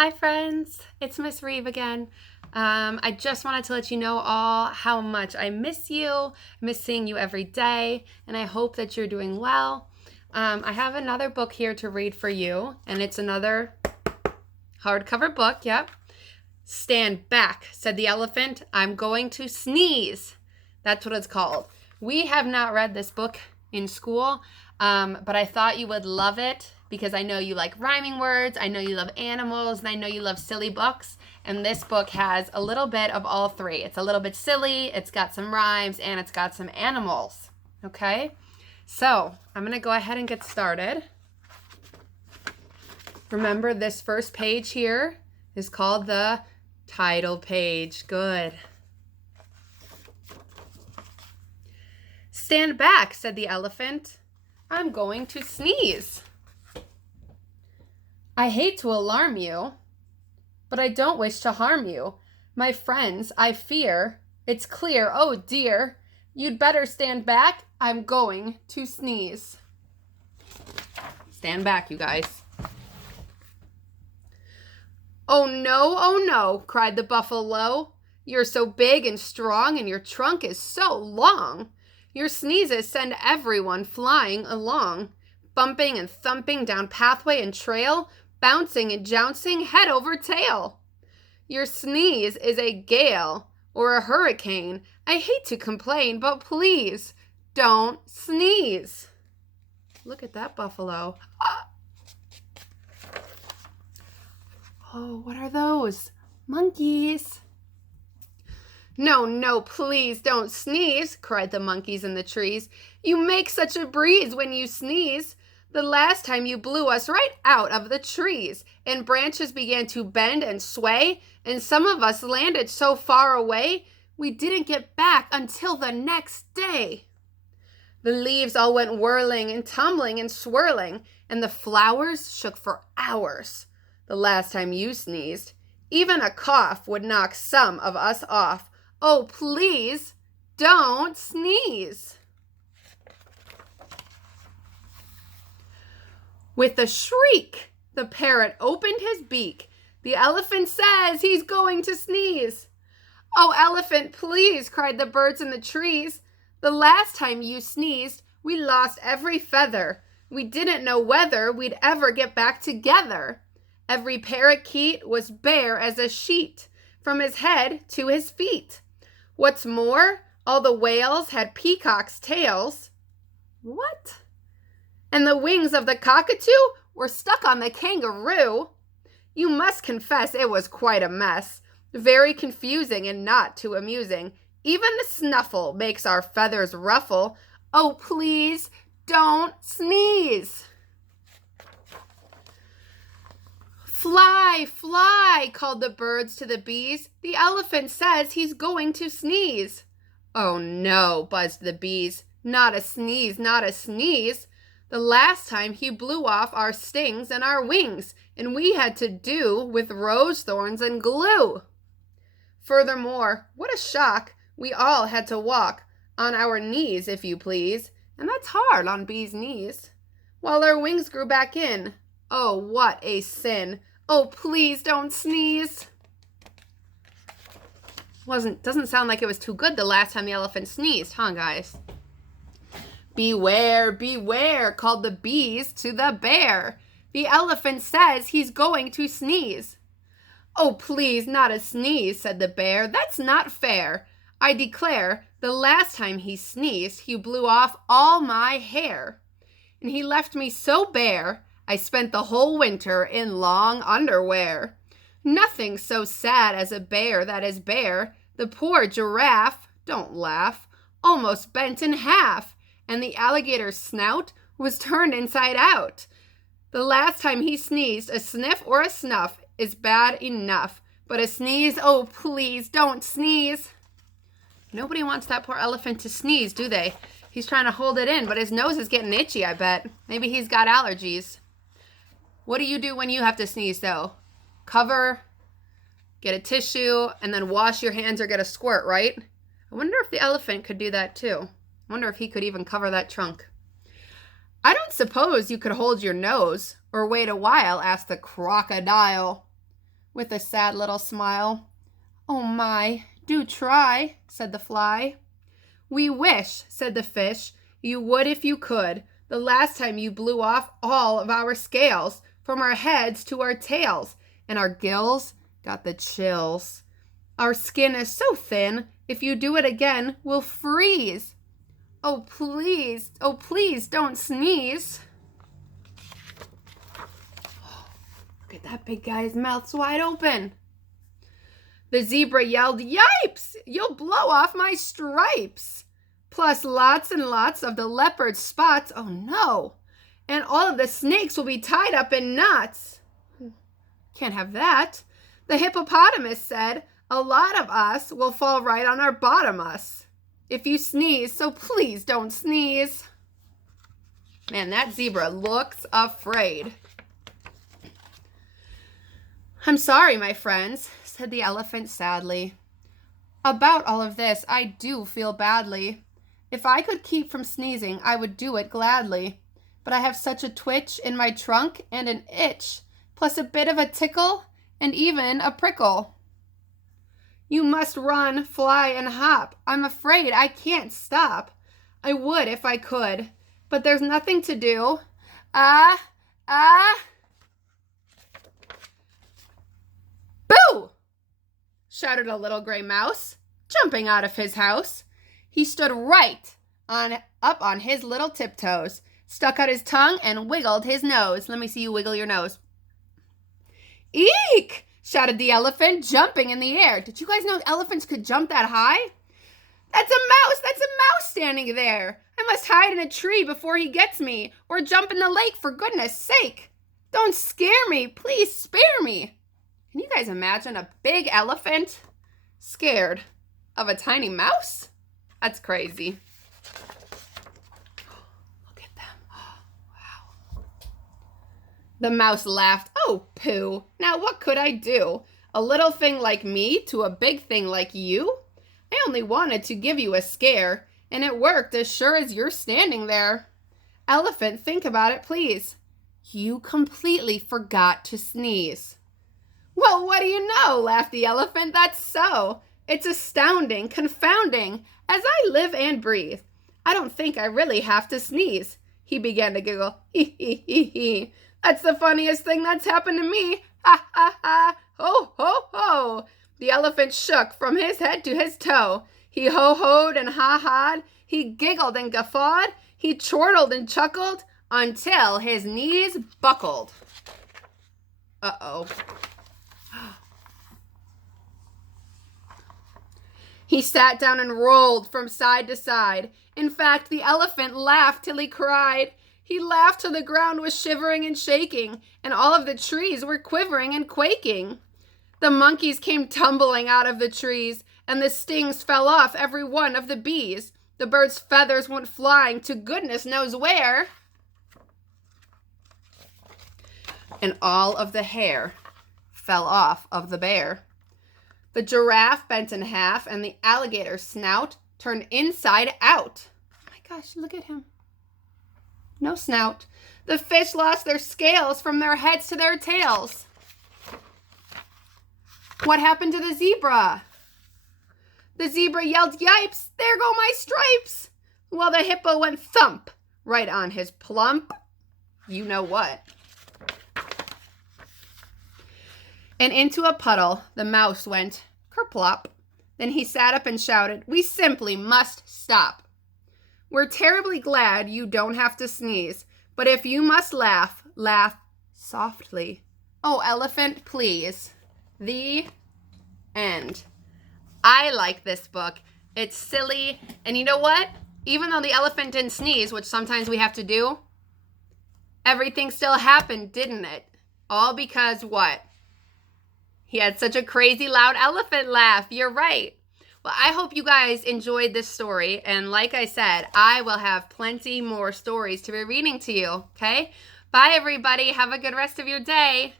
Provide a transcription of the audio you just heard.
Hi friends, it's Miss Reeve again. I just wanted to let you know all how much I miss you. I miss seeing you every day, and I hope that you're doing well. I have another book here to read for you, and it's another hardcover book, yep. Stand back, said the elephant. I'm going to sneeze. That's what it's called. We have not read this book in school, but I thought you would love it because I know you like rhyming words, I know you love animals, and I know you love silly books. And this book has a little bit of all three. It's a little bit silly, it's got some rhymes, and it's got some animals. Okay? So, I'm going to go ahead and get started. Remember, this first page here is called the title page. Good. Stand back, said the elephant. I'm going to sneeze. I hate to alarm you, but I don't wish to harm you. My friends, I fear. It's clear, oh dear. You'd better stand back. I'm going to sneeze. Stand back, you guys. Oh no, cried the buffalo. You're so big and strong, and your trunk is so long. Your sneezes send everyone flying along, bumping and thumping down pathway and trail, bouncing and jouncing head over tail. Your sneeze is a gale or a hurricane. I hate to complain, but please don't sneeze. Look at that buffalo. Oh, what are those? Monkeys. No, please don't sneeze, cried the monkeys in the trees. You make such a breeze when you sneeze. The last time you blew us right out of the trees, and branches began to bend and sway, and some of us landed so far away, we didn't get back until the next day. The leaves all went whirling and tumbling and swirling, and the flowers shook for hours. The last time you sneezed, even a cough would knock some of us off. Oh, please don't sneeze. With a shriek, the parrot opened his beak. The elephant says he's going to sneeze. Oh, elephant, please, cried the birds in the trees. The last time you sneezed, we lost every feather. We didn't know whether we'd ever get back together. Every parakeet was bare as a sheet, from his head to his feet. What's more, all the whales had peacocks' tails. What? And the wings of the cockatoo were stuck on the kangaroo. You must confess it was quite a mess, very confusing and not too amusing. Even the snuffle makes our feathers ruffle. Oh, please don't sneeze. Fly, fly, called the birds to the bees. The elephant says he's going to sneeze. Oh no, buzzed the bees. Not a sneeze, not a sneeze. The last time he blew off our stings and our wings, and we had to do with rose thorns and glue. Furthermore, what a shock, we all had to walk on our knees, if you please, and that's hard on bees' knees, while our wings grew back in. Oh, what a sin. Oh, please don't sneeze. Doesn't sound like it was too good the last time the elephant sneezed, huh, guys? Beware, beware, called the bees to the bear. The elephant says he's going to sneeze. Oh, please, not a sneeze, said the bear. That's not fair. I declare, the last time he sneezed, he blew off all my hair. And he left me so bare, I spent the whole winter in long underwear. Nothing so sad as a bear that is bare. The poor giraffe, don't laugh, almost bent in half, and the alligator's snout was turned inside out. The last time he sneezed, a sniff or a snuff is bad enough, but a sneeze, oh, please don't sneeze. Nobody wants that poor elephant to sneeze, do they? He's trying to hold it in, but his nose is getting itchy, I bet. Maybe he's got allergies. What do you do when you have to sneeze, though? Cover, get a tissue, and then wash your hands or get a squirt, right? I wonder if the elephant could do that, too. I wonder if he could even cover that trunk. I don't suppose you could hold your nose or wait a while, asked the crocodile. with a sad little smile. "Oh my, do try," said the fly. "We wish," said the fish, "you would if you could. The last time you blew off all of our scales, from our heads to our tails, and our gills got the chills. Our skin is so thin, if you do it again, we'll freeze. Oh please don't sneeze." Look at that big guy's mouth's wide open. The zebra yelled, "Yipes! You'll blow off my stripes! Plus lots and lots of the leopard's spots, oh no! And all of the snakes will be tied up in knots." Can't have that. The hippopotamus said, "A lot of us will fall right on our bottomus if you sneeze, so please don't sneeze." Man, that zebra looks afraid. "I'm sorry, my friends," said the elephant sadly. "About all of this, I do feel badly. If I could keep from sneezing, I would do it gladly. But I have such a twitch in my trunk and an itch, plus a bit of a tickle and even a prickle. You must run, fly, and hop. I'm afraid I can't stop. I would if I could, but there's nothing to do. Ah! Boo! Shouted a little gray mouse, jumping out of his house. He stood right up on his little tiptoes, stuck out his tongue, and wiggled his nose. Let me see you wiggle your nose. "Eek!" shouted the elephant, jumping in the air. Did you guys know elephants could jump that high? That's a mouse standing there. I must hide in a tree before he gets me, or jump in the lake for goodness sake. Don't scare me, please spare me." Can you guys imagine a big elephant scared of a tiny mouse? That's crazy. Look at them. Wow. The mouse laughed. "Oh, pooh. Now what could I do? A little thing like me to a big thing like you? I only wanted to give you a scare, and it worked as sure as you're standing there. Elephant, think about it, please. You completely forgot to sneeze." "Well, what do you know?" laughed the elephant. "That's so. It's astounding, confounding, as I live and breathe. I don't think I really have to sneeze." He began to giggle. "Hee hee hee hee. That's the funniest thing that's happened to me. Ha ha ha. Ho ho ho." The elephant shook from his head to his toe. He ho-hoed and ha-ha'd. He giggled and guffawed. He chortled and chuckled until his knees buckled. Uh-oh. He sat down and rolled from side to side. In fact, the elephant laughed till he cried. He laughed till the ground was shivering and shaking, and all of the trees were quivering and quaking. The monkeys came tumbling out of the trees, and the stings fell off every one of the bees. The birds' feathers went flying to goodness knows where. And all of the hair fell off of the bear. The giraffe bent in half, and the alligator's snout turned inside out. Oh my gosh, look at him. No snout. The fish lost their scales from their heads to their tails. What happened to the zebra? The zebra yelled, "Yipes, there go my stripes!" While the hippo went thump right on his plump, you know what. And into a puddle the mouse went kerplop. Then he sat up and shouted, "We simply must stop. We're terribly glad you don't have to sneeze, but if you must laugh, laugh softly. Oh, elephant, please." The end. I like this book. It's silly, and you know what? Even though the elephant didn't sneeze, which sometimes we have to do, everything still happened, didn't it? All because what? He had such a crazy loud elephant laugh. You're right. Well, I hope you guys enjoyed this story. And like I said, I will have plenty more stories to be reading to you. Okay? Bye, everybody. Have a good rest of your day.